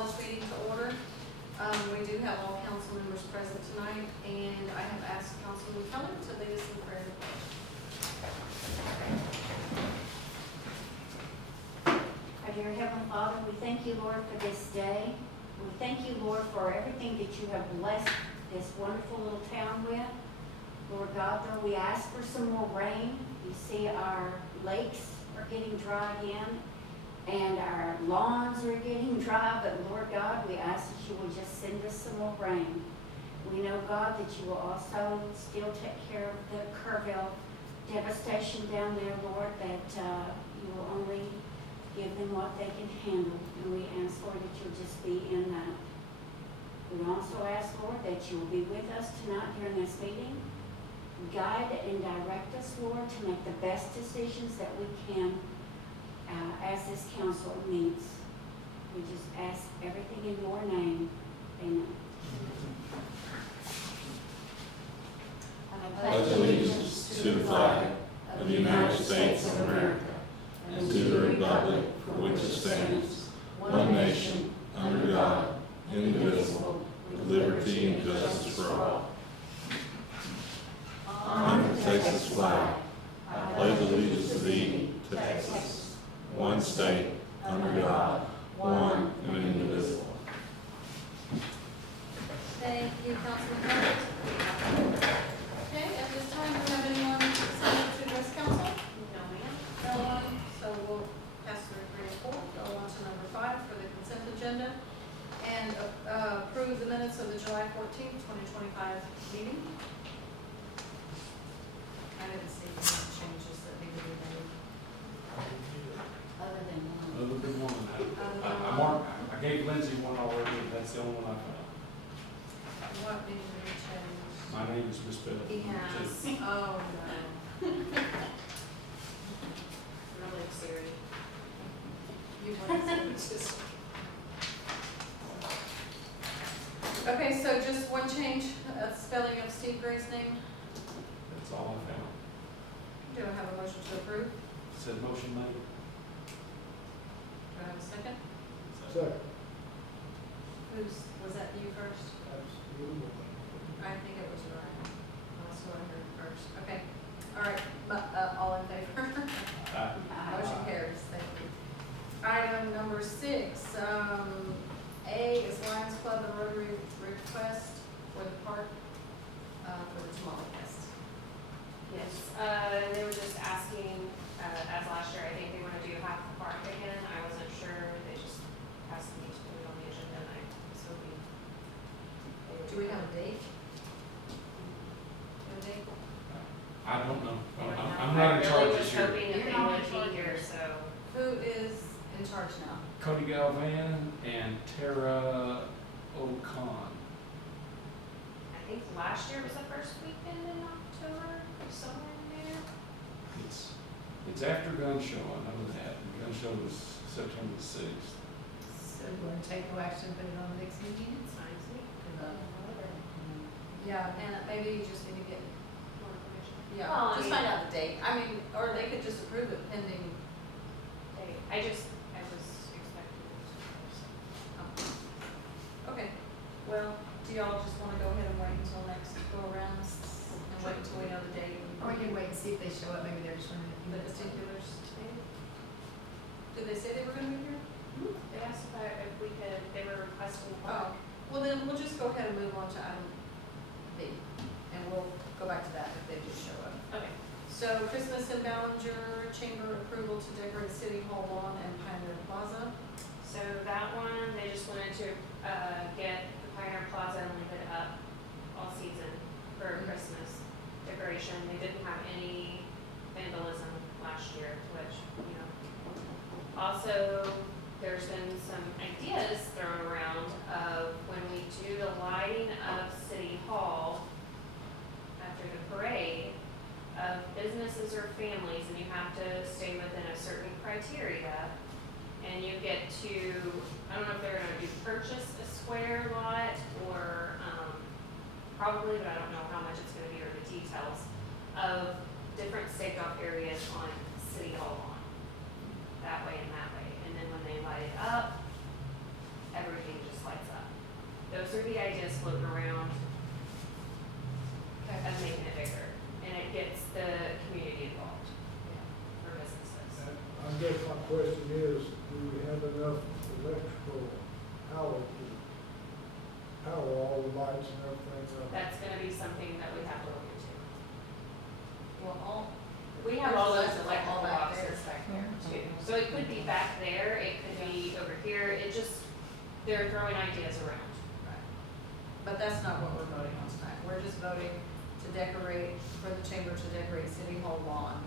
call this meeting to order. We do have all council members present tonight, and I have asked Councilman Keller to lead us in prayer. Our dear Heavenly Father, we thank you, Lord, for this day. We thank you, Lord, for everything that you have blessed this wonderful little town with. Lord God, though we ask for some more rain, you see our lakes are getting dry again, and our lawns are getting dry, but Lord God, we ask that you will just send us some more rain. We know, God, that you will also still take care of the Kerrville devastation down there, Lord, that you will only give them what they can handle, and we ask, Lord, that you'll just be in that. We also ask, Lord, that you will be with us tonight during this meeting. Guide and direct us, Lord, to make the best decisions that we can as this council meets. We just ask everything in your name. Amen. I pledge allegiance to the flag of the United States of America and to the republic for which it stands, one nation, under God, indivisible, with liberty and justice for all. Under the Texas flag, I pledge allegiance to thee, Texas, one state, under God, one and indivisible. Thank you, Councilman Keller. Okay, at this time, do we have anyone signed up to address council? No, ma'am. No one, so we'll pass through 3 and 4, go on to number 5 for the consent agenda, and approve the minutes of the July 14th, 2025 meeting. I didn't see any changes that needed to be made. Other than one. Other than one, I gave Lindsay one already, and that's the only one I found. What needed to be changed? My name is misspelled. He has. Oh, no. Really, Siri. You want to just. Okay, so just one change, spelling of Steve Gray's name. That's all I found. Do I have a motion to approve? Said motion made. Do I have a second? Second. Was that you first? Absolutely. I think it was Ryan. That's who I heard first. Okay. All right, all in favor? Motion carries, thank you. Item number 6, A is Lions Club and Rotary request for the park, for the Tamale Fest. Yes, they were just asking, as last year, I think they want to do half the park again. I wasn't sure, they just asked me to put it on the agenda, and I was hoping. Do we have a date? No date? I don't know. They would know. I'm not in charge this I year. really was hoping that You're they not in would charge be here, so. Who is in charge now? Cody Galvan and Tara O'Con. I think last year was the first weekend in October, somewhere in there. It's after gun show, I know that. The gun show was September 6th. So you want to take no action, put it on the next meeting? It's fine with me. Yeah, and maybe you just need to get, More information. yeah, Well, I just mean- find out the date. I mean, or they could just approve it pending. I was expecting it. Okay, well, do y'all just want to go ahead and wait until next go around and wait until we know the date? Or we can wait and see if they show up, maybe they're just running a few The minutes. particulars. Did they say they were going to be here? They asked if we could, they were requesting the Oh, park. well then we'll just go ahead and move on to item B, and we'll go back to that if they do show up. Okay. So Christmas in Ballinger, chamber approval to decorate City Hall lawn and Pioneer Plaza. So that one, they just wanted to get the Pioneer Plaza and leave it up all season for Christmas decoration. They didn't have any vandalism last year, which, you know. Also, there's been some ideas thrown around of when we do the lighting of City Hall after the parade, of businesses or families, and you have to stay within a certain criteria. And you get to, I don't know if they're gonna do purchase a square lot or, probably, but I don't know how much it's gonna be or the details of different staked off areas on City Hall lawn. That way and that way. And then when they light it up, everything those are the ideas floating around Okay. of making it bigger, and it gets the community involved for businesses. I guess my question is, do we have enough electrical power to power all the lights and everything up? That's gonna be something that we have to look into. Well, We have all those There's electrical all back there. boxes back there too. So it could be back there, it could be over here, it just, they're throwing ideas around. Right. But that's not what we're voting on tonight. We're just voting to decorate, for the chamber to decorate City Hall lawn.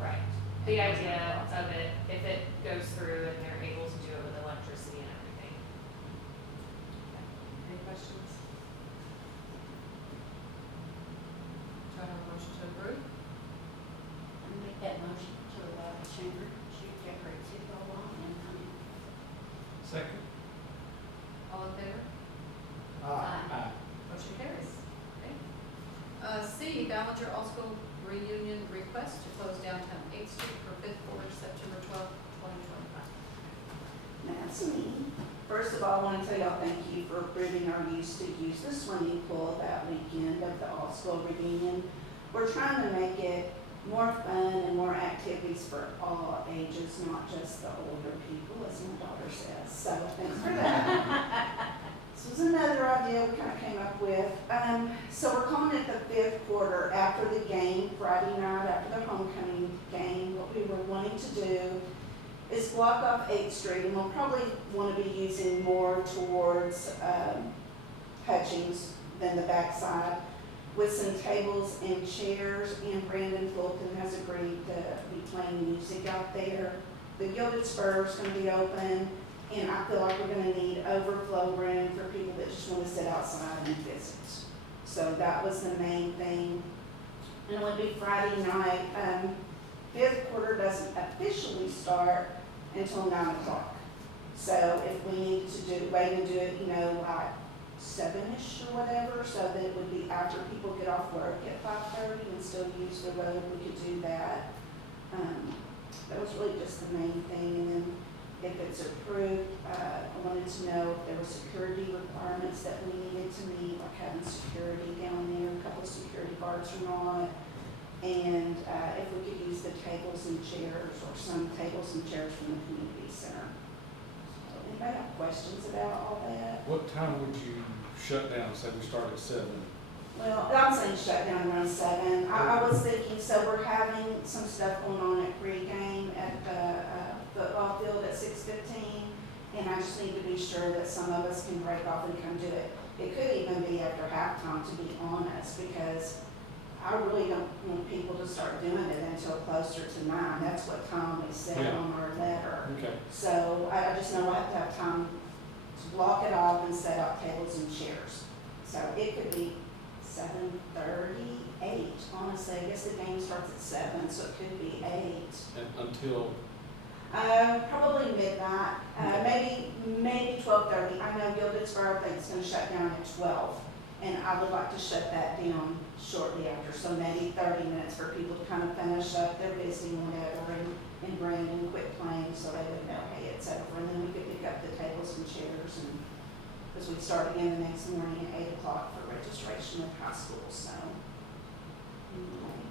Right. The idea of it, if it goes through and they're able to do it with electricity and everything. Any questions? Do I have a motion to approve? And make that motion to allow the chamber to decorate City Hall lawn and Second. All in favor? Aye. Motion carries. Okay. C, Ballinger All School Reunion Request to close downtown 8th Street for 5th quarter, September 12th, 2025. That's me. First of all, I want to tell y'all thank you for approving our use to use the swimming pool that weekend of the all-school reunion. We're trying to make it more fun and more activities for all ages, not just the older people, as my daughter says. So thanks for that. This was another idea we kind of came up with. So we're calling it the 5th quarter after the game, Friday night after the homecoming game. What we were wanting to do is block off 8th Street, and we'll probably want to be using more towards Hutchings than the backside, with some tables and chairs, and Brandon Fulton has agreed to be playing music out there. The Gilded Spur is going to be open, and I feel like we're going to need overflow room for people that just want to sit outside and visit. So that was the main thing. And it would be Friday night. 5th quarter doesn't officially start until 9 o'clock. So if we need to wait and do it, like 7-ish or whatever, so that it would be after people get off work at 5:30 and still use the road, we could do that. That was really just the main thing. And then if it's approved, I wanted to know if there were security requirements that we needed to meet, like having security down there, a couple of security guards or not. And if we could use the tables and chairs, or some tables and chairs from the community center. So, anybody have questions about all that? What time would you shut down? Say we start at 7. Well, I'm saying shut down around 7. I was thinking, so we're having some stuff going on at pregame at the football field at 6:15, and I just need to be sure that some of us can break off and come do it. It could even be after halftime, to be honest, because I really don't want people to start doing it until closer to 9. That's what Tom has said Yeah. on our letter. Okay. So I just know I have to have time to block it off and set up tables and chairs. So it could be 7:30, 8. Honestly, I guess the game starts at 7, so it could be 8. And until, Probably midnight. Maybe 12:30. I know Gilded Spur, I think, is going to shut down at 12. And I would like to shut that down shortly after, so maybe 30 minutes for people to kind of finish up their visiting whatever, and Brandon quit playing so they would know, hey, it's over. And then we could pick up the tables and chairs, and because we start again the next morning at 8 o'clock for registration at high school, so. Anyway.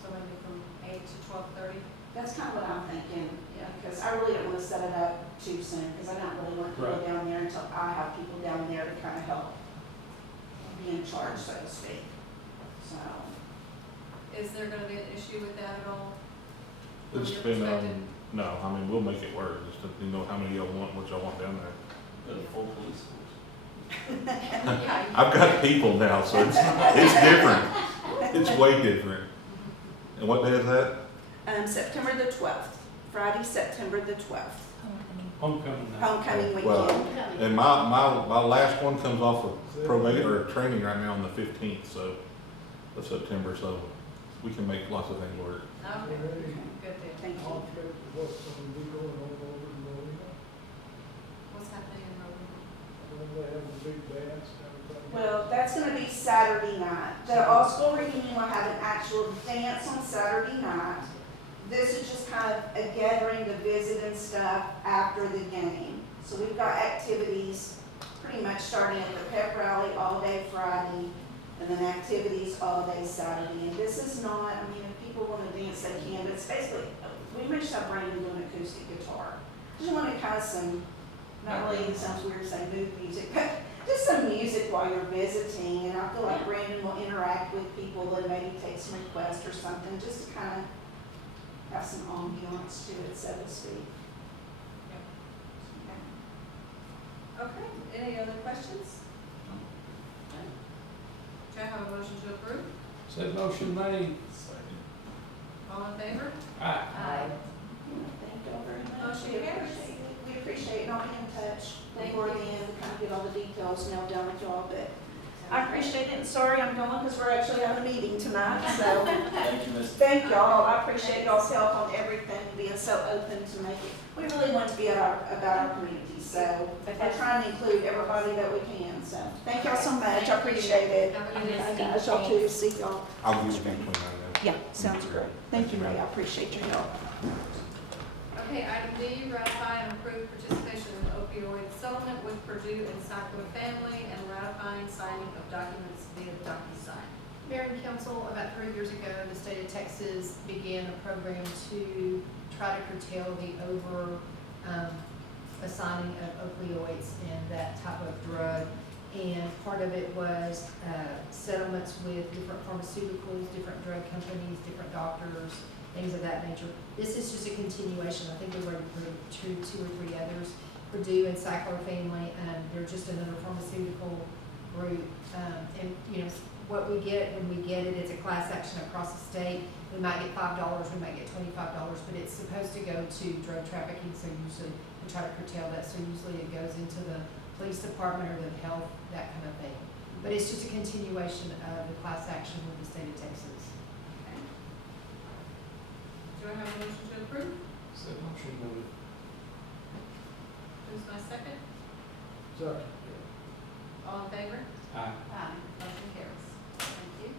So maybe from 8 to 12:30? That's kind of what I'm thinking, Yeah. because I really don't want to set it up too soon, because I don't really want people Right. down there until I have people down there to kind of help be in charge, so to speak. So, Is there gonna be an issue with that at all? From It's your been, perspective? no, I mean, we'll make it work, just to, how many y'all want, what y'all want down there. the full police force. Yeah, you- I've got people now, so it's different. It's way different. And what day is that? September the 12th, Friday, September the 12th, Homecoming night. homecoming Well, weekend. And my last one comes off of probation or training right now on the 15th, so, of September, so we can make lots of things work. Okay, Ready? good deal. Thank you. Conflict of what's going to be going on over in Molina, What's happening in Rowena? when they have a big dance and everything. Well, that's going to be Saturday night. The all-school reunion will have an actual dance on Saturday night. This is just kind of a gathering to visit and stuff after the game. So we've got activities pretty much starting at the pep rally all day Friday, and then activities all day Saturday. And this is not, I mean, if people want to dance, they can, but it's basically, we may just have Brandon doing acoustic guitar. Just want to kind of some, not really, it sounds weird to say mood music, but just some music while you're visiting. And I feel like Brandon will interact with people and maybe take some requests or something, just to kind of have some ambiance to it, so to speak. Okay, any other questions? Do I have a motion to approve? Said motion made. All in favor? Aye. Thank you all very much. Motion We carries. appreciate it. We appreciate not being in touch Thank before you. the end to kind of get all the details nailed down with y'all, but I appreciate it, and sorry I'm going because we're actually having a meeting tonight, so. Thank you, Ms. Thank y'all, I appreciate y'all's help on everything, being so open to make it. We really want to be about our community, so we're trying to include everybody that we can, so. Thank y'all so much, I appreciate it. Have a good Bye, evening. guys, y'all too, see y'all. I'll get you back when I Yeah, sounds great. Thank you, Ray, I appreciate your help. Okay, item D, ratify and approve participation in the opioid settlement with Purdue and Cycler family and ratifying signing of documents via DocuSign. Mayor and council, about 3 years ago, the state of Texas began a program to try to curtail the assigning of opioids and that type of drug. And part of it was settlements with different pharmaceuticals, different drug companies, different doctors, things of that nature. This is just a continuation. I think we've already approved two or three others. Purdue and Cycler family, they're just another pharmaceutical group. And, you know, what we get when we get it, it's a class action across the state. We might get $5, we might get $25, but it's supposed to go to drug trafficking, so usually we try to curtail that. So usually it goes into the police department or the health, that kind of thing. But it's just a continuation of the class action with the state of Texas. Do I have a motion to approve? Said motion made. Who's my second? Second. All in favor? Aye. Motion carries. Thank you.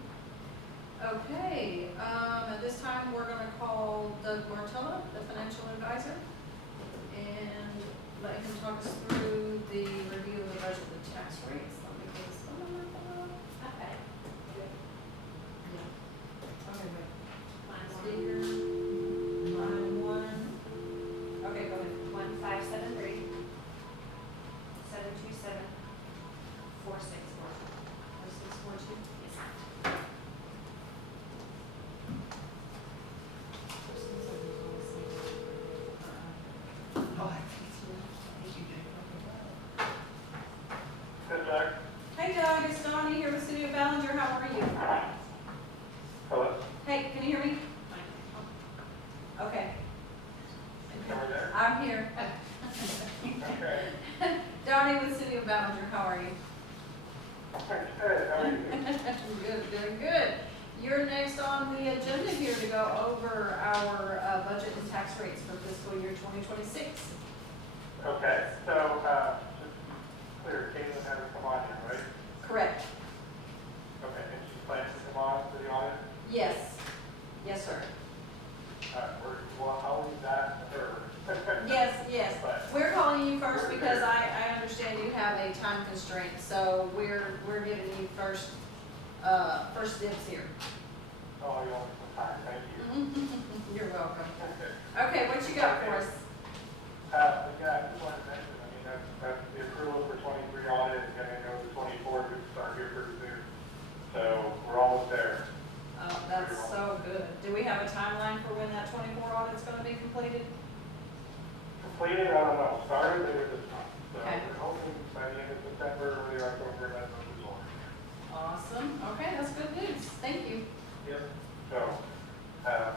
Okay, at this time, we're gonna call Doug Martella, the financial advisor, and let him talk us through the review of the budget, the tax rates. Let me get this one on my phone. Okay. Okay, wait. Line Speaker, line one. Okay, go ahead. 1573 727 464. 4642. Yes. Hey Doug, it's Donnie here with City of Ballinger. How are you? Hello? Hey, can you hear me? Okay. I'm here. Okay. Donnie with City of Ballinger, how are you? Good, how are you? Good, doing good. You're next on the agenda here to go over our budget and tax rates for fiscal year 2026. Okay, so, just clear, Caitlin had to come on here, right? Correct. Okay, and she plans to come on for the audit? Yes. Yes, sir. Well, I'll leave that to her. Yes, yes. But, We're calling you first because I understand you have a time constraint, so we're giving you first dibs here. oh, you want some time, thank you. You're welcome. Okay. Okay, what you got for us? Yeah, I just wanted to mention, I mean, that's the approval for 23 audit, and I know the 24 could start here pretty soon. So, we're almost there. Oh, that's so good. Do we have a timeline for when that 24 audit's gonna be completed? Completed, I don't know, started later this month. So, Okay. we're hoping by the end of September, early October, that's when we're going. Awesome. Okay, that's good news. Thank you. Yep. So,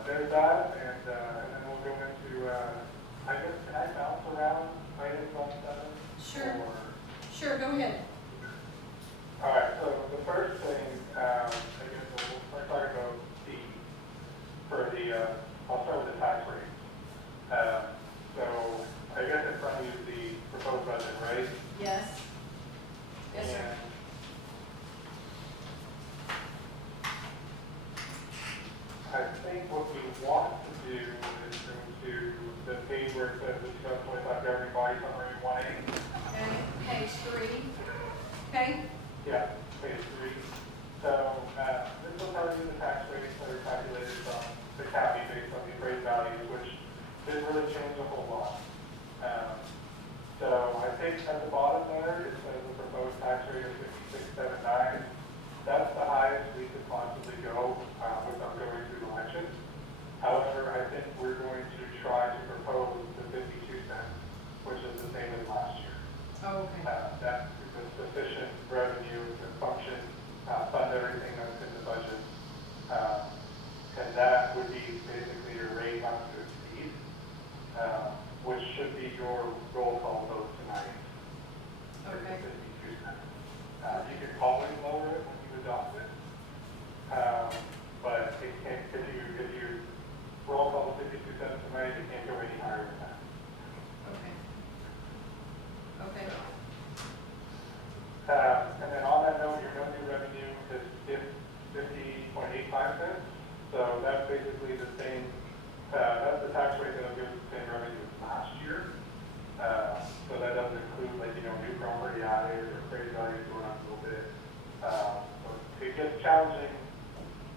there's that, and then we'll go into, I guess, can I bounce around items on 7? Sure. Or, Sure, go ahead. all right, so the first thing, I guess we'll start talking about I'll start with the tax rate. So, I guess in front of you is the proposed budget, right? Yes. Yes, sir. And I think what we want to do is go to the page where it says the 2025 governing body summary 1A. from the appraised values, which didn't really change a whole lot. So I think at the bottom there, it says the proposed tax rate of 56.79. That's the highest we could possibly go without going through the election. However, I think we're going to try to propose the 52 cents, which is the same as last year. Oh, okay. That is sufficient revenue to function, fund everything that's in the budget. And that would be basically your rate not to exceed, which should be your roll call vote tonight. Okay. 52 cents. You could always lower it when you adopt it. But it can't, if you roll call the 52 cents tonight, it can't go any higher than that. Okay. Okay. And then on that note, your no new revenue is 50.85 cents. So that's basically the same, that's the tax rate that'll give us the same revenue as last year. So that doesn't include new property added or appraised values going up a little bit. So it gets challenging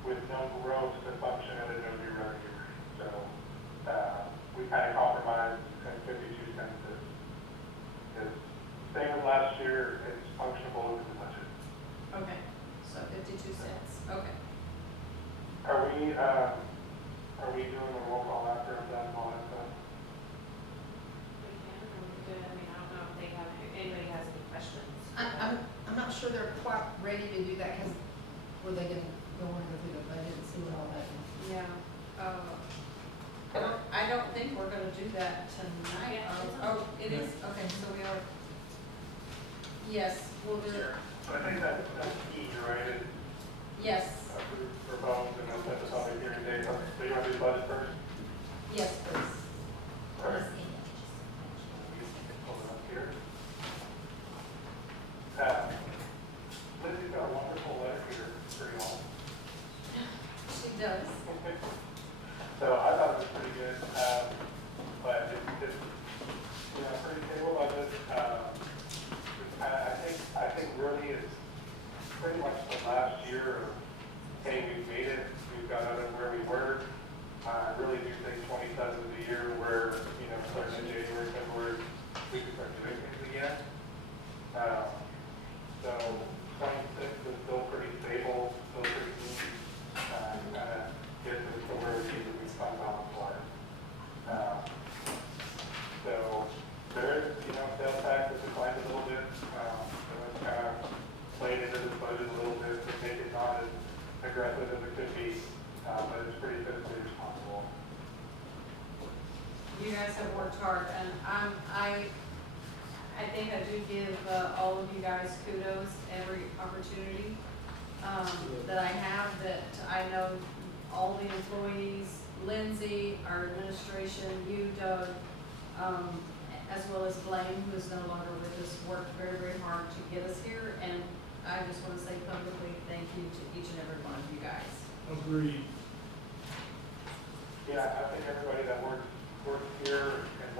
with no growth to function at a no new revenue rate. So we kind of compromised, and 52 cents is same as last year. It's functionable within the budget. Okay, so 52 cents, okay. Are we doing a roll call after I'm done all that stuff? We can, and we could, I mean, I don't know if they have, if anybody has any questions. I'm not sure they're quite ready to do that, because were they gonna go on and go through the budget and see what all that is? Yeah. I don't think we're gonna do that tonight. Yeah, it's Oh, it is, okay, so we are. Yes, we'll do it. So I think that's key, right? Is, Yes, for bones and then set the public hearing date. So you want to do the budget first? yes, please. Perfect. Hold it up here. Lindsay's got a wonderful letter here for you all. She does. So I thought it was pretty good, but it's pretty stable budget. I think really it's pretty much the last year of, hey, we've made it, we've got out of where we were. I really do think 27 is a year where, starting in January, February, we can start doing things again. So 26 is still pretty stable, still pretty easy, kind of gets us to where we need to be fund balance wise. So there is, sales tax has declined a little bit, so it's kind of played into this budget a little bit to make it not as aggressive as it could be, but it's pretty fiscally responsible. You guys have worked hard, and I think I do give all of you guys kudos every opportunity that I have, that I know all the employees, Lindsay, our administration, you, Doug, as well as Blaine, who is no longer with us, worked very, very hard to get us here, and I just want to say publicly thank you to each and every one of you guys. Agreed. Yeah, I think everybody that worked here and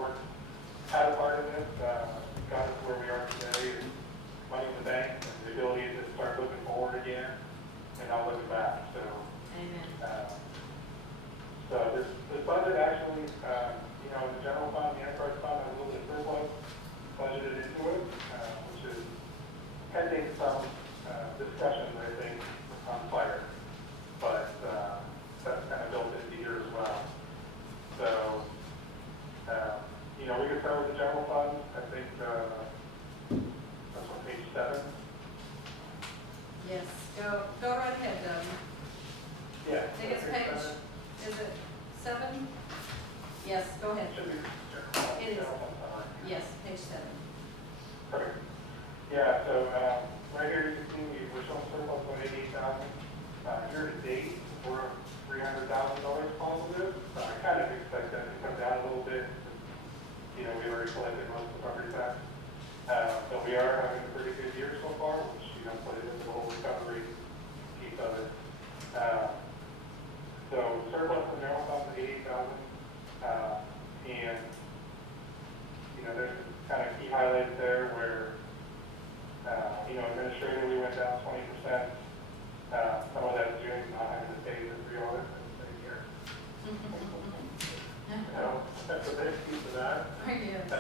had a part in this, got us where we are today, and money in the bank, and the ability to start looking forward again, and not looking back, so. Amen. So this budget actually, the general fund, the enterprise fund, has a little bit of surplus budgeted into it, which is pending some discussions, I think, on fire. But that's kind of built into here as well. So, we can start with the general fund. I think that's on page 7. Yes, go right ahead, Doug. Yeah. I think it's page page, 7. is it 7? Yes, go ahead. Should be general fund. It is. General fund summary. Yes, page 7. Perfect. Yeah, so right here you can see we're showing surplus of 88,000. Year to date, we're $300,000 positive. I kind of expect that to come down a little bit. We already collected most of the property tax. But we are having a pretty good year so far, which plays into the whole recovery piece of it. So surplus from general fund is 88,000. And there's kind of key highlights there where administratively went down 20%. Some of that is due to not having to pay the 3 audits in the same year. big piece of that. Yes.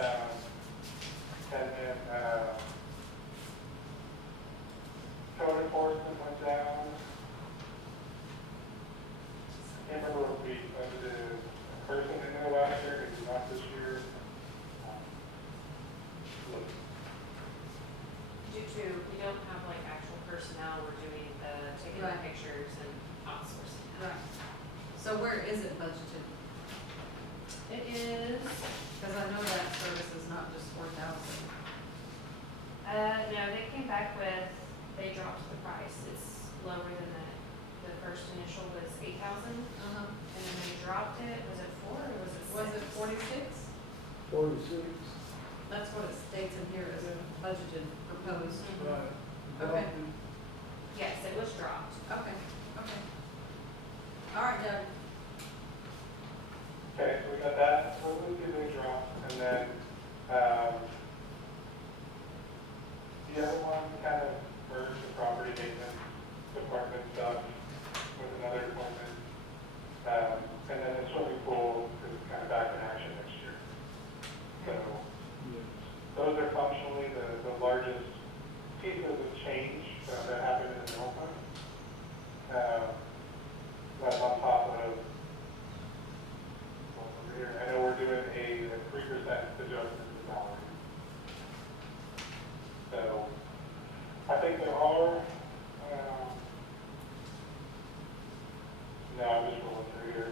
And then, code enforcement went down. I can't remember if we budgeted a person in there last year, maybe not this year. Look, Due to, we don't have like actual personnel, we're doing the taking the Right. pictures and outsourcing. Right. So where is it budgeted? It is, Because I know that service is not just 4,000. no, they came back with, they dropped the price, it's lower than the first initial was 8,000, Uh-huh. and then they dropped it, was it 4 or was it 6? Was it 46? 46, That's what it states in here as budgeted, proposed. Mhm. right. Okay. Yes, it was dropped. Okay, okay. All right, Doug. Okay, so we got that, so we'll do the drop, and then, the other one kind of merged the property maintenance department stuff with another department. And then the swimming pool is kind of back in action next year. So those are functionally the largest pieces of change that happened in the development. That's on top of, well, over here, I know we're doing a 3% adjustment to salary. So I think there are, no, I'm just rolling through here.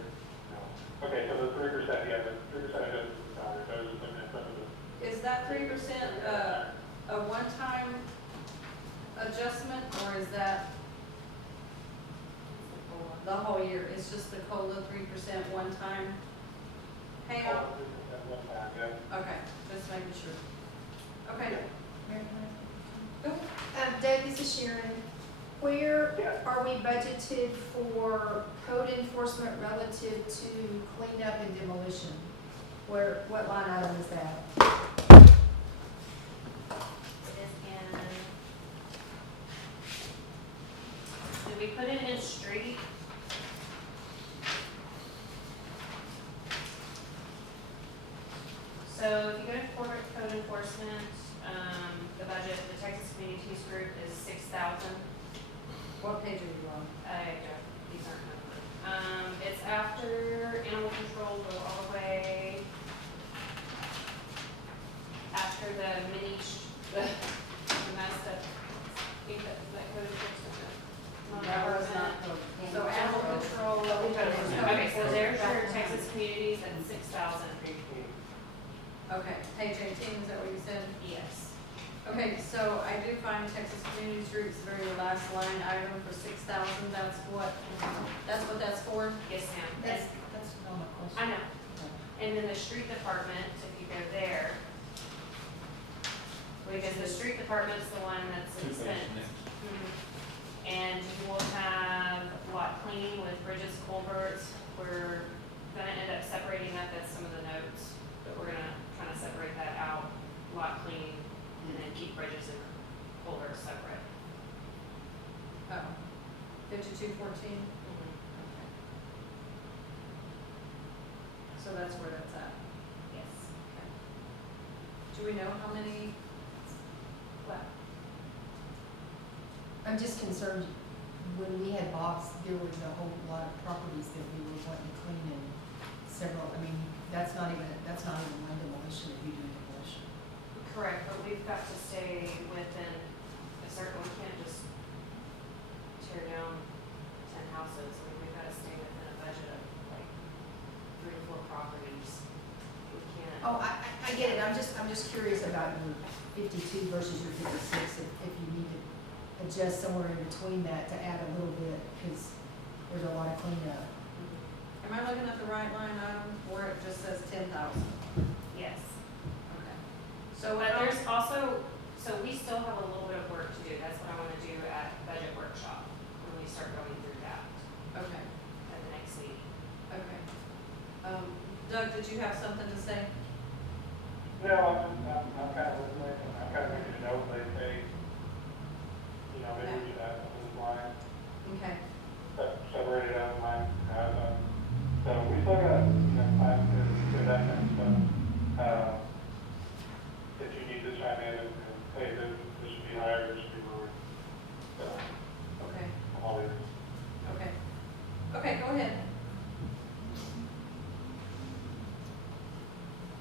No. Okay, so the 3%, yeah, the 3% adjustment to salary, so I was just looking at some of the. Is that 3% a one-time adjustment, or is that the whole year? It's just the COLA 3% one-time payout? 3% one time, yeah. Okay, just making sure. Okay. Go. Doug, this is Sharon. Where Yeah. are we budgeted for code enforcement relative to cleanup and demolition? What line item is that? It is in, did we put it in street? So if you go to corporate code enforcement, the budget, the Texas Communities Group is 6,000. What page are you on? I don't, these aren't numbered. It's after animal control, go all the way after the the messed up, I think that code enforcement. That was not, so animal control. Okay, so there's your Texas Communities at 6,000. Okay, page 18, is that what you said? Yes. Okay, so I do find Texas Communities Group's very last line item for 6,000, that's what that's for? Yes, ma'am. That's not my question. I know. And then the street department, if you go there, because the street department's the one that's spent. Mhm. And we'll have lot cleaning with bridges, culverts. We're gonna end up separating that, that's some of the notes, but we're gonna kind of separate that out, lot cleaning, and then keep bridges and culverts separate. Oh, 5214? So that's where that's at. Yes. Okay. Do we know how many? Well, I'm just concerned, when we had Bob's, there was a whole lot of properties that we were wanting to clean and several, I mean, that's not even one demolition if you do demolition. correct, but we've got to stay within a certain, we can't just tear down 10 houses. I mean, we've got to stay within a budget of like 3 to 4 properties. We can't. Oh, I get it, I'm just curious about your 52 versus your 56, if you need to adjust somewhere in between that to add a little bit, because there's a lot of cleanup. Am I looking at the right line item where it just says 10,000? Yes. Okay. So But there's also, so we still have a little bit of work to do. That's what I want to do at budget workshop, when we start going through that Okay, at the next meeting. okay. Doug, did you have something to say? No, I'm kind of listening, I'm kind of making a note, like, hey, you know, maybe we should add some of this line, Okay. separate it out, line, so we still got, you know, time to do that kind of stuff.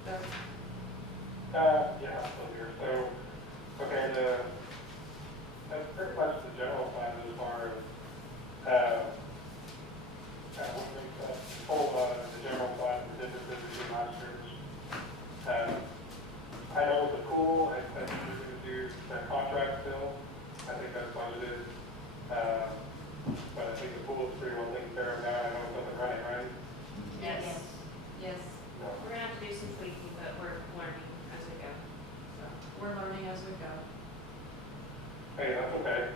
Doug? Yeah, I'm still here. So, okay, that's pretty much the general plan as far as, what we, told, the general plan, the differences between last year's. I know with the pool, I think we're gonna do that contract still. I think that's budgeted. But I think the pool is pretty well taken care of now. I know it's up and running, right? Yes. Yes. So, We're gonna have to do some tweaking, but we're learning as we go, so. We're learning as we go. hey, that's okay.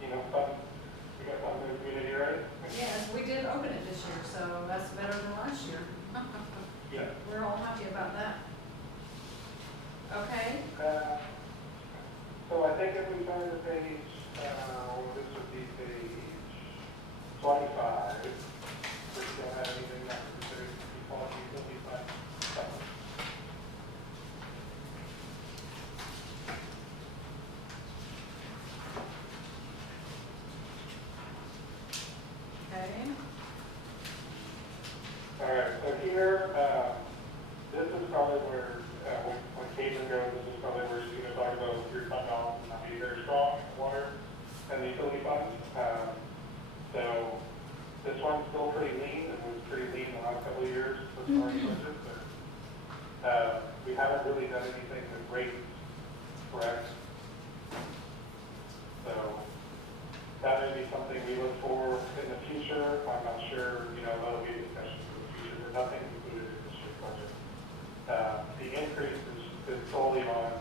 You know, we got something in the community, right? Yes, we did open it this year, so that's better than last year. Yeah. We're all happy about that. Okay, So I think if we turn to page, this would be page 25. We don't have anything that considers equality, utility fund. okay. All right, so here, this is probably where, when Caitlin goes, this is probably where she's gonna talk about your fund balance and not be very strong in water and the utility funds. So this one's still pretty lean, and was pretty lean the last couple of years as far as budget, but, we haven't really done anything with rates, correct? So that may be something we look for in the future. I'm not sure, that'll be a discussion for the future, but nothing included in this year's budget. The increase is solely on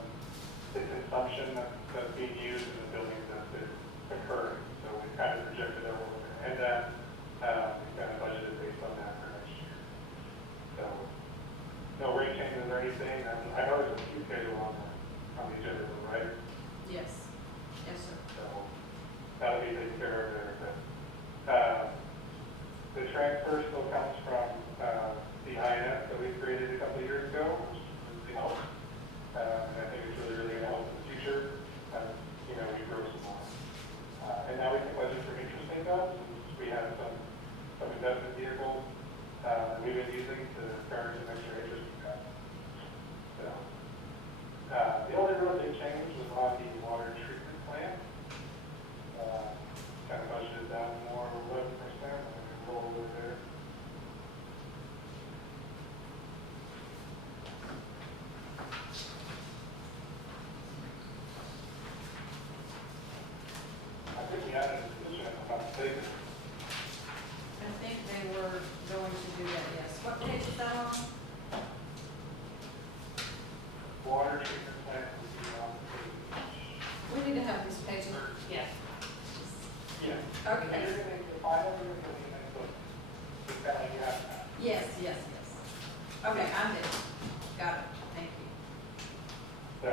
the consumption that's being used in the buildings that's been occurring. So we've kind of projected that we're going to end that. We've kind of budgeted based on that for next year. So no rate changes or anything. I know there's a fee schedule on the agenda, right? Yes. Yes, sir. So that'll be taken care of there. But, the transfer still comes from the INS that we created a couple of years ago, which really helps. And I think it's really going to help in the future as, we grow some more. And now we can budget for interest income, since we have some investment vehicles that we've been using to cover some extra interest income. So, the only real big change was on the water treatment plant. Kind of budgeted down more 11%, and we roll over there. I think we added a position, if I'm not mistaken. I think they were going to do that, yes. What page is that on? Water treatment plant would be on page. We need to have these pages. Yeah. Yeah. Okay. You're going to find them, you're going to put, it's kind of like you have that. Yes, yes, yes. Okay, I'm in. Got it. Thank you. So,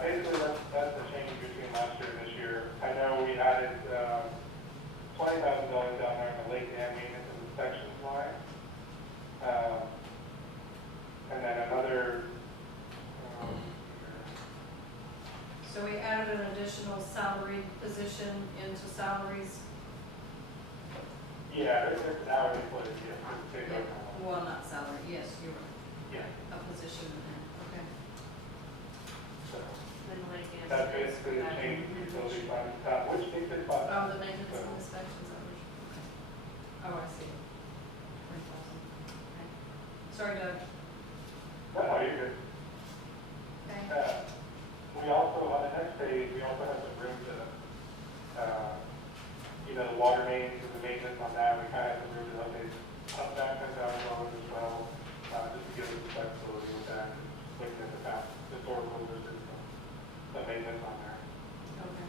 basically, that's the change between last year and this year. I know we added, $20,000 down there in the lake dam maintenance and inspections line. And then another, So we added an additional salary position into salaries. yeah, there's an hourly employee, yeah, for the state Yeah. of Well, not salary, yes, you're right. Yeah, A position in there, okay. so Then like, yeah. that's basically the change in utility fund, which makes it fun. Oh, the maintenance and inspections, okay. Oh, I see. 20,000. Okay. Sorry, Doug. No, you're good. Okay. We also, on the next page, we also have some room to, the water mains and the maintenance on that, we kind of have some room to update up that $10,000 as well, just to give us some flexibility with that, looking at the past historical, there's some maintenance on there. Okay.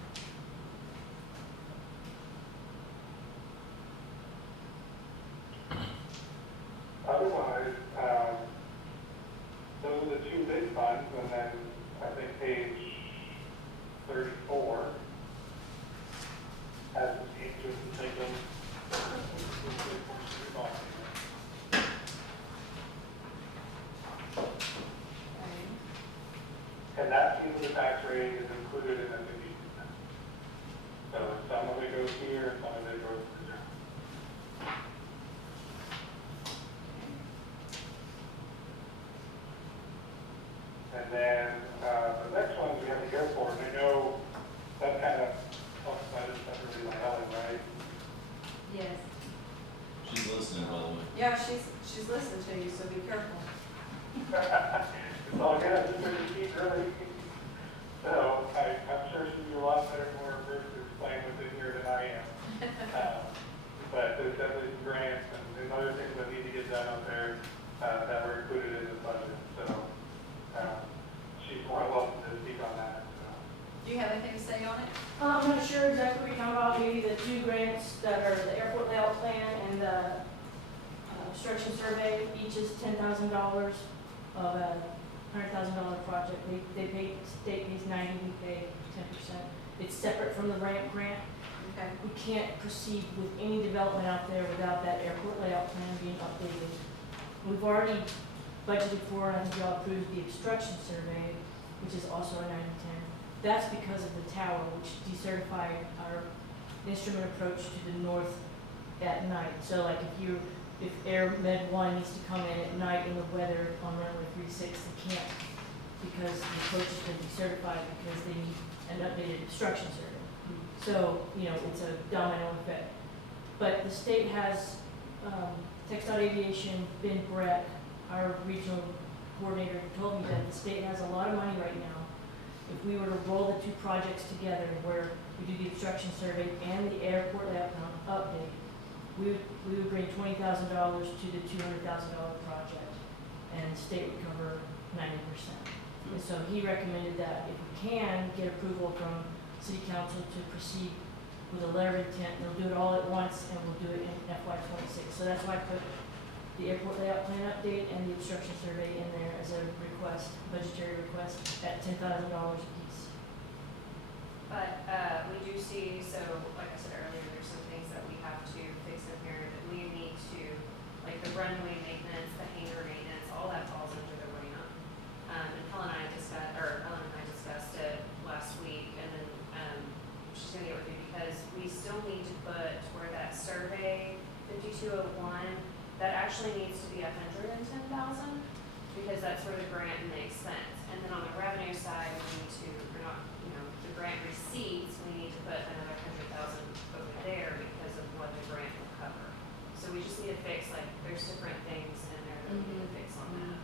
Otherwise, those are the two big funds, and then I think page 34 has the changes and taken. Okay. And that piece of the tax rate is included in the 50%. So some of it goes here, and some of it goes to the general. And then, the next one, we have the airport, and I know that kind of talks about it, that's really my Ellen, right? Yes. She's listening, by the way. Yeah, she's listening to you, so be careful. It's all good, just what you keep, really. So, I'm sure she'd be a lot better, more versed to explain what's in here than I am. But there's definitely some grants and other things that need to get done up there, that were included in the budget, so, she's more than welcome to speak on that, so. Do you have anything to say on it? I'm not sure exactly what you're talking about, maybe the two grants that are the airport layout plan and the obstruction survey, each is $10,000 of a $100,000 project. They pay, state pays 90, we pay 10%. It's separate from the ramp grant. Okay. We can't proceed with any development out there without that airport layout plan being updated. We've already budgeted for, and I think y'all approved the obstruction survey, which is also a 90-10. That's because of the tower, which decertified our instrument approach to the north at night. So like if Air Med 1 needs to come in at night in the weather on runway 36, they can't because the approach has been decertified because they need an updated obstruction survey. So, it's a domino effect. But the state has, TxDOT Aviation, Ben Brett, our regional coordinator, told me that the state has a lot of money right now. If we were to roll the two projects together where we do the obstruction survey and the airport layout plan update, we would bring $20,000 to the $200,000 project, and the state would cover 90%. And so he recommended that if we can get approval from City Council to proceed with a letter of intent, they'll do it all at once, and we'll do it in FY26. So that's why I put the airport layout plan update and the obstruction survey in there as a request, budgetary request at $10,000 apiece. But, we do see, so like I said earlier, there's some things that we have to fix in here that we need to, like the runway maintenance, the hangar maintenance, all that falls under the ramp. And Ellen and I discussed it last week, and then, she's gonna get with me because we still need to put where that survey 5201, that actually needs to be 110,000 because that's where the grant and the expense. And then on the revenue side, we need to, the grant receipts, we need to put another 100,000 over there because of what the grant will cover. So we just need to fix, like, there's different things in there that we need to fix on that.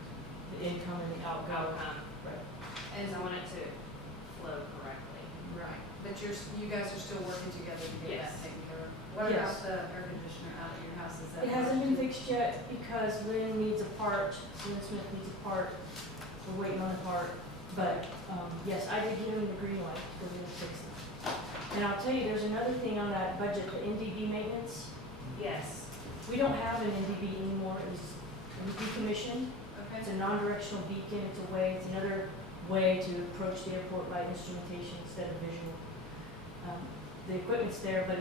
The income and the outgo. Right. And I want it to flow correctly. Right. But you guys are still working together to get that Yes. taken care of. What Yes. about the air conditioner out at your house? Is that? It hasn't been fixed yet because Lynn needs a part, Lynn Smith needs a part, we're waiting on a part. But, yes, I did give him the green light to go ahead and fix it. And I'll tell you, there's another thing on that budget, the NDB maintenance. Yes. We don't have an NDB anymore, it was decommissioned. Okay. It's a non-directional beacon, it's another way to approach the airport by instrumentation instead of visual. The equipment's there, but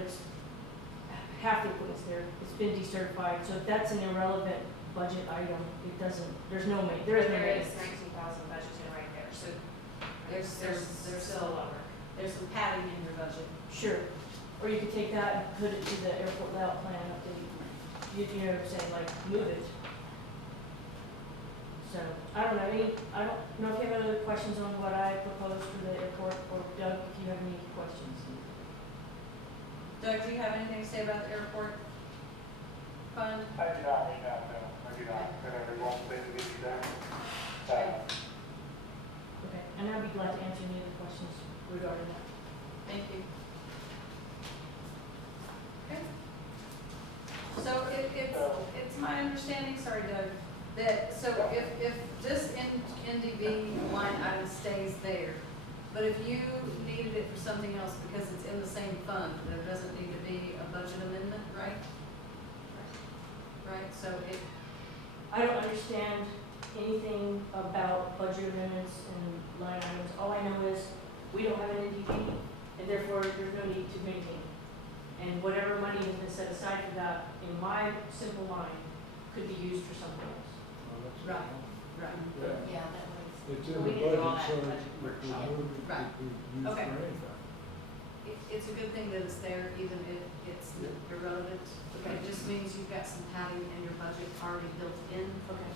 half the equipment's there, it's been decertified, so if that's an irrelevant budget item, there is no There is maintenance. 19,000 budgeted right there, so There's still lower. There's some padding in your budget. Sure, or you could take that and put it to the airport layout plan update, you know what I'm saying, like, move it. So, I don't know if you have other questions on what I proposed for the airport, or Doug, if you have any questions. Doug, do you have anything to say about the airport fund? I do not right now, no, I do not, whatever you want to say to me, that. Okay, and I'd be glad to answer any other questions regarding that. Thank you. Okay. So it's my understanding, sorry Doug, that, so if this NDB line item stays there, but if you needed it for something else because it's in the same fund, there doesn't need to be a budget amendment, right? Right, so I don't understand anything about budget amendments and line items. All I know is we don't have an NDP, and therefore there's no need to maintain. And whatever money has been set aside for that, in my simple mind, could be used for something else. Right. Yeah. Yeah, that was. It's in the We can do all budget, that so in if budget we workshop. move it, Right. it could be used for Okay. anything. it's a good thing that it's there, even if it's irrelevant. It just means you've got some padding in your budget already built in. Okay.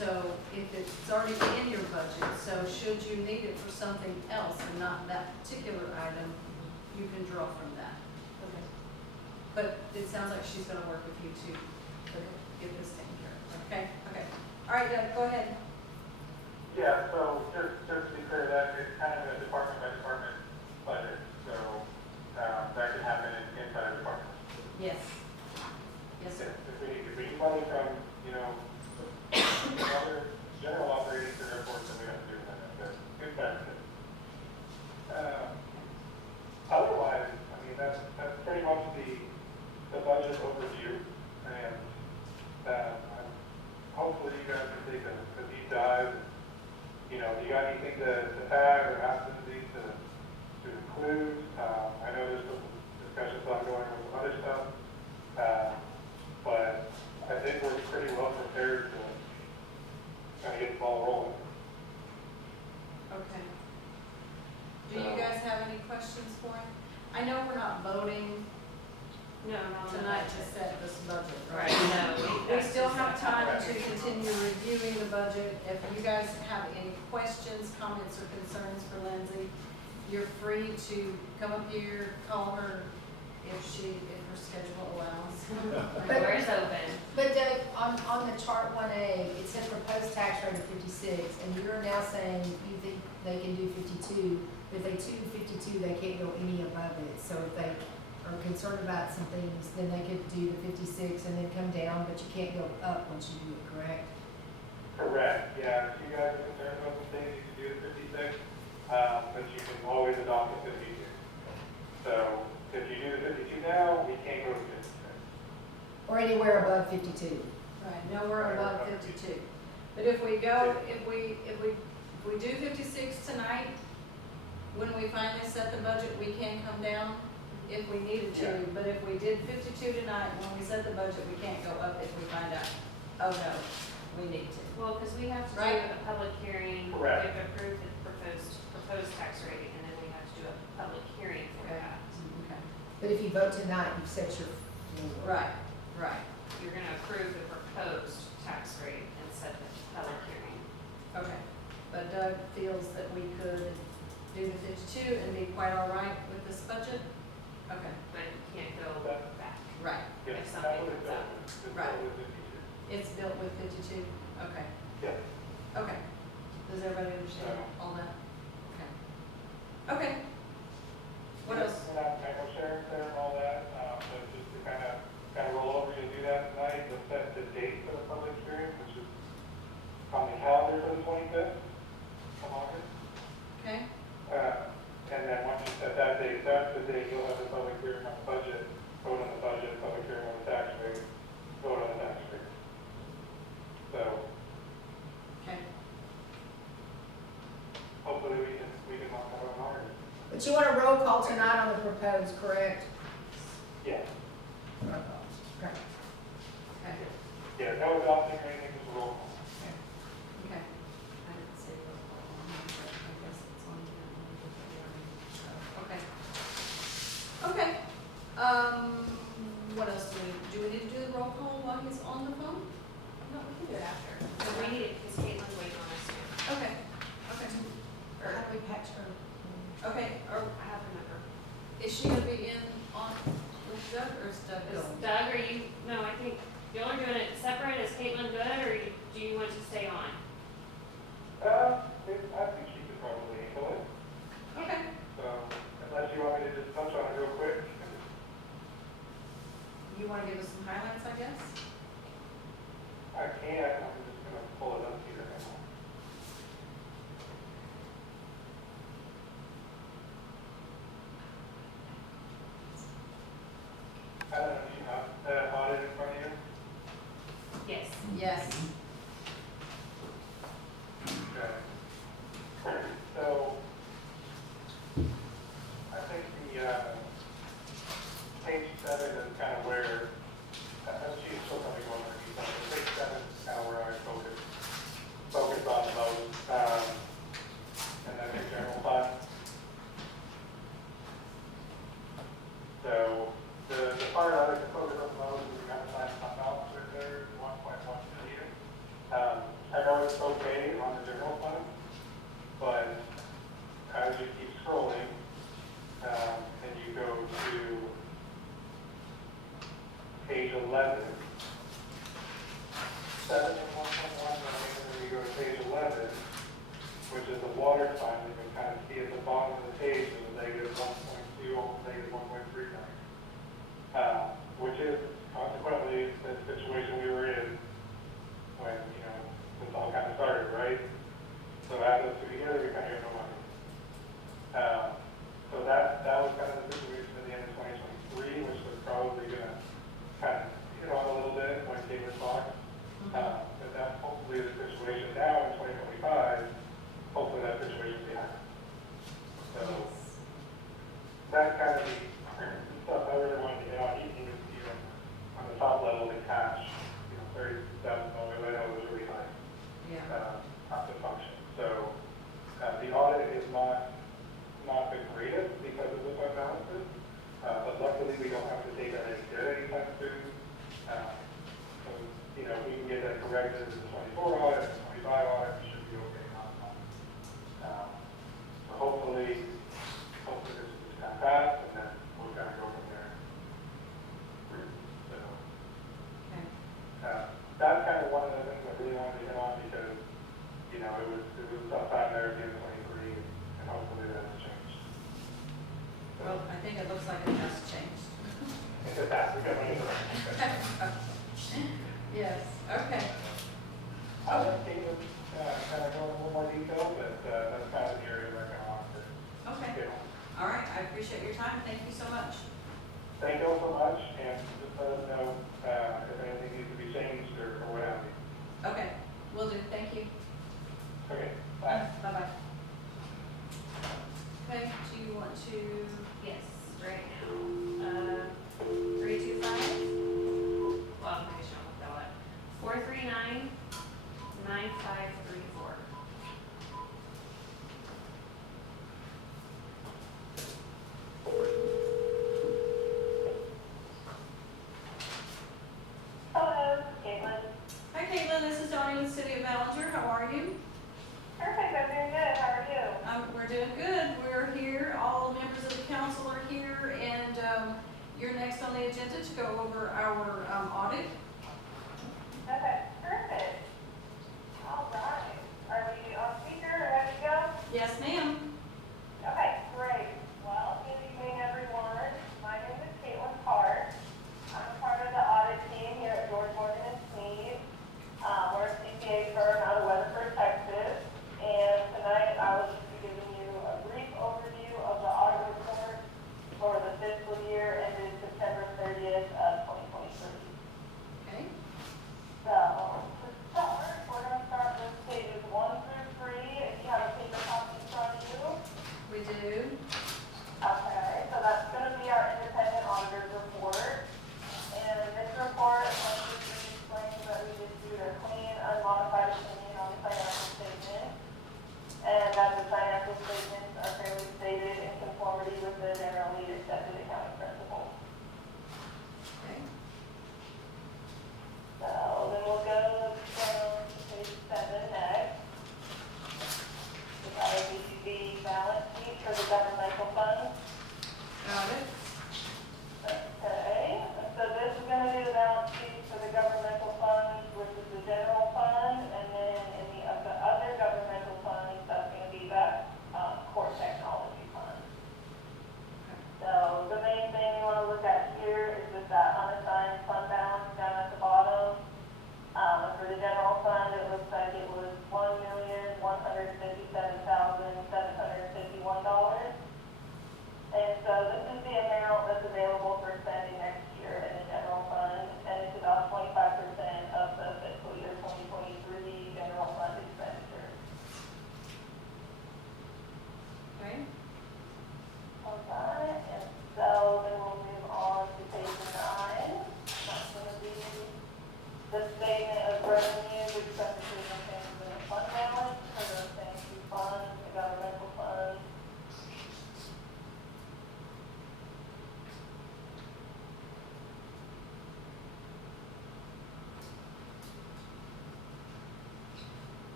So if it's already in your budget, so should you need it for something else and not that particular item, you can draw from that. Okay. But it sounds like she's gonna work with you to get this taken care of, okay? Okay. All right, Doug, go ahead. Yeah, so just to be clear, that is kind of a department by department budget, so, that can happen inside a department. Yes. Yes, sir. If we need money from, you know, other general operating to airports, then we have to do that, that's good benefit. Otherwise, I mean, that's pretty much the budget overview, and, hopefully you guys can take a deep dive. You know, if you got anything to add or ask them to include, I know there's some discussions ongoing with some other stuff, but I think we're pretty well prepared to kind of get the ball rolling. Okay. Do you guys have any questions for him? I know we're not voting No, not on the tonight to budget. set this budget, Right, right? no. We still have time to Right. continue reviewing the budget. If you guys have any questions, comments, or concerns for Lindsay, you're free to come up here, call her if her schedule allows. Door is open. But Doug, on the chart 1A, it said proposed tax rate of 56, and you're now saying you think they can do 52. But if they do 52, they can't go any above it. So if they are concerned about some things, then they could do the 56 and then come down, but you can't go up once you do it, correct? Correct, yeah, if you guys are concerned about some things, you can do the 56, but you can always adopt the 52. So if you do the 52 now, we can't go to 56. Or anywhere above 52. Right, no, we're above 52. But if we go, if we do 56 tonight, when we finally set the budget, we can come down if we needed to. Yeah. But if we did 52 tonight, when we set the budget, we can't go up if we find out, oh no, we need to. Well, because we have to do Right. a public hearing. Correct. We have to approve the proposed tax rate, and then we have to do a public hearing for Okay. that. Okay. But if you vote tonight, you've set your floor. Right, right, You're gonna approve the proposed tax rate and set the public hearing. okay. But Doug feels that we could do the 52 and be quite all right with this budget? Okay, But you can't go back. right. Yeah, If that's something what it's comes up. built with. It's Right. built with 52. It's built with 52? Okay, Yeah. okay. Does everybody understand all that? Okay. Okay. What else? We're not, I know Sharon's there and all that, but just to kind of roll over, you'll do that tonight, you'll set the date for the public hearing, which is on the calendar for the 25th of August. Okay, And then once you set that date, that's the date you'll have the public hearing on the budget, vote on the budget, public hearing on the tax rate, vote on the tax rate. So okay. hopefully we can knock that out in August. But you want a roll call tonight on the proposed, correct? Yeah, Roll call. Okay. Okay, yeah, no adopting or anything, just a roll call. okay. I didn't say roll call on here, but I guess it's on here. Okay. Okay. What else do we need to do the roll call while he's on the phone? No, we can do it after. So we need it, because Caitlin's waiting on us too. Okay, okay. Or how do we patch her? Okay, or I have a number. is she gonna be in on with Doug or is Doug Is going? Doug, are you, no, I think y'all are doing it separate. Is Caitlin good, or do you want to stay on? I think she could probably handle it, Okay. so unless you want me to just touch on it real quick. You wanna give us some highlights, I guess? I can, I'm just gonna pull it up here now. I don't know, do you have that audit in front of you? Yes. Yes. looks okay on the general fund, but as you keep scrolling, and you go to page 11, 7 and 1.1, and you go to page 11, which is the water fund, you can kind of see at the bottom of the page, there's a negative 1.2, almost negative 1.3 million. Which is consequently the situation we were in when, this all kind of started, right? So add those two together, we kind of have no money. So that was kind of the situation at the end of 2023, which was probably gonna kind of hit on a little bit when David talked. But that's hopefully the situation now in 2025, hopefully that situation is behind us. So that's kind of the stuff I really wanted to get on, even on the top level, the cash, $30,000, I know was really high. Not to function. So the audit is not the greatest because of the fund balances, but luckily we don't have to take that any debt anytime soon. So, we can get that corrected in the 24 audit, the 25 audit, we should be okay on that. So hopefully this is kind of fast, and then we'll kind of go from there. So, that's kind of one of the things I really wanted to hit on because, it was a tough time there at the end of 23, and hopefully that has changed. So, Well, I think it looks like it has changed. it's a task, we got money for that. Yes, okay. I'll let Caitlin, kind of go in a little more detail, but, that's kind of the area that I kind of wanted to Okay. get on. All right, I appreciate your time. Thank you so much. Thank you all so much, and just let us know, if anything needs to be changed or what have you. Okay, will do. Thank you. Okay, bye. Bye-bye. Okay, do you want to? Yes, right now. 325. Well, maybe I should look that up. 439-9534. Hello, Caitlin. Hi, Caitlin. This is Donnie with the City of Ballinger. How are you? Perfect, I'm doing good. How are you? We're doing good. We're here. All the members of the council are here, and you're next on the agenda to go over our audit. Okay, perfect. All right. Are we on speaker or ready to go? Yes, ma'am. Okay, great. Well, good evening, everyone. My name is Caitlin Carr. I'm part of the audit team here at George Morgan and Sneed. We're a CPA firm out of Weatherford, Texas. And tonight I will just be giving you a brief overview of the audit report for the fiscal year ended September 30th of 2023. Okay. So,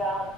balance